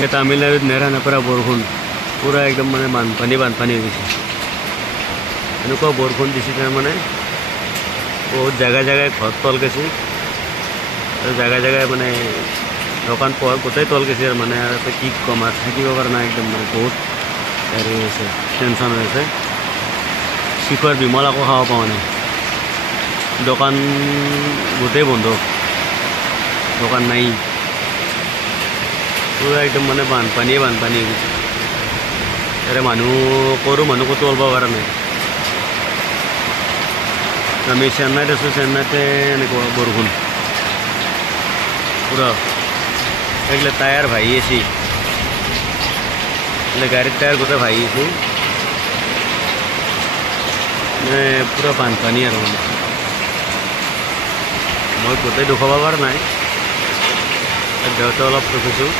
এই তামিলনাডুত নেৰানেপেৰা বৰষুণ পূৰা একদম মানে বানপানী হৈ গৈছে। এনেকুৱা বৰষুণ দিছে তাৰমানে বহুত জেগাই ঘৰ তল গৈছে আৰু জেগাই মানে দোকান পোহাৰ গোটেই তল গৈছে আৰু মানে আৰু কি ক'ম আৰু থাকিব পৰা নাই একদম মানে বহুত হেৰি হৈছে টেনশ্যন হৈ আছে। শিখৰ বিমল আকৌ খাব পাওঁ নাই, দোকান গোটেই বন্ধ, দোকান নাই, পূৰা একদম মানে বানপানী হৈ গৈছে। ইয়াৰে মানুহ ক'তো ওলাব পৰা নাই। আমি চেন্নাইত আছোঁ, চেন্নাইতে এনেকুৱা বৰষুণ পূৰা এইগিলা টায়াৰ ভাহি আছে, এইগিলা গাড়ীৰ টায়াৰ গোটেই ভাহি আছে, মানে পূৰা বানপানী আৰু মানে মই গোটেই দেখুৱাব পৰা নাই, দেওঁতে অলপ ৰখিছোঁ।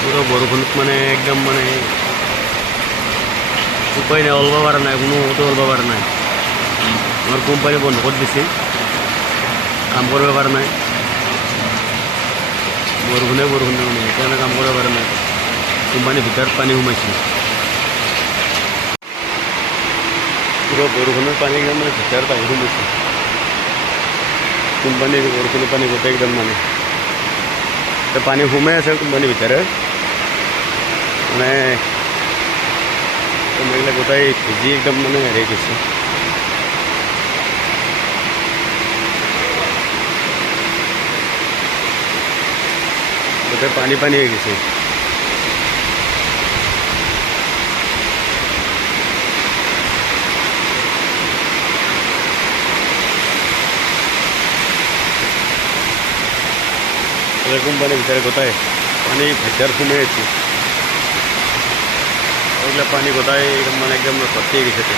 পূৰা বৰষুণত মানে একদম মানে উপায় নাই, ওলাব পৰা নাই, কোনো মতে ওলাব পৰা নাই। আমাৰ কোম্পানি বন্ধ কৰে দিছে, কাম কৰবে পাৰে নাই, বৰষুণে মানে সেইকাৰণে কাম কৰিব পৰা নাই। কোম্পানীৰ ভিতৰত পানী সোমাইছে, পুৰো বৰষুণৰ পানী একদম মানে ভিতৰত আহি সোমাইছে। কোম্পানীৰ বৰষুণৰ পানী গোটেই একদম মানে পানী সোমাই আছে কোম্পানীৰ ভিতৰত, মানে এইগিলা গোটেই ভিজি একদম মানে হেৰি গৈছে। গোটেই পানী হৈ গৈছে। কোম্পানীৰ ভিতৰত গোটাই পানী ভিতৰত সোমাই আছে, এইগিলা পানী গোটাই একদম মানে একদম ভৰ্তি হৈ গৈছে।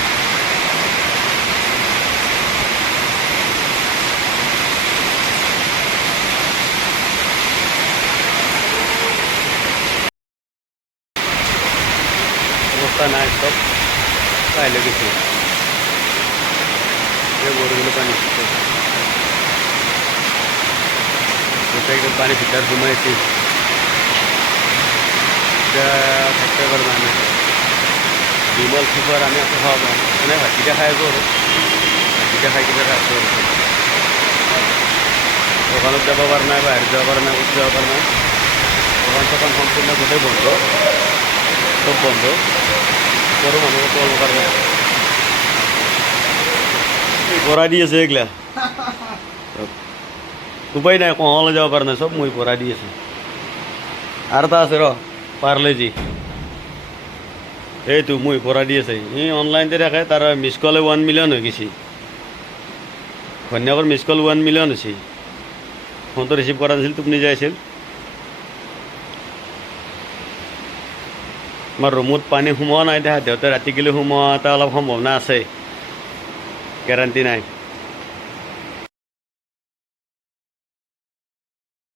অবস্থা নাই, সব পাইলে গেছে বরগুলো পানি, গোটাই একদম পানি ভিতর ঘুমাইছি, থাকতে পারবো আমি। বিমল সুপার আমি এত খাওয়া পাবো মানে ভাতকেইটা খাই আছো আৰু ভাতকেইটা খাই কিনে আছো আৰু দোকানত যাব পৰা নাই, বাহিৰত যাব পৰা নাই, ক'ত যাব পৰা নাই। দোকান চোকান সম্পূৰ্ণ গোটেই বন্ধ, সব বন্ধ, সৰু মানুহ ক'তো ওলাব পৰা নাই। কৰাই দি আছে এইগিলা, উপায় নাই, কহলৈ যাব পৰা নাই, সব মই কৰাই দি আছোঁ। আৰু এটা আছে ৰ পাৰ্লেজি, এইটো মই কৰাই দি আছে, এই অনলাইনতে দেখে, তাৰ মিছ কলে 1 মিলিয়ন হৈ গৈছে। ঘৈণীয়েকৰ মিছ কল 1 মিলিয়ন হৈছে, ফোনটো ৰিচিভ কৰা নাছিল, টোপনি যাই আছিল। আমাৰ ৰুমত পানী সোমোৱা নাই, দেউতাই ৰাতি গেলি সোমোৱা এটা অলপ সম্ভাৱনা আছে, গেৰাণ্টি নাই।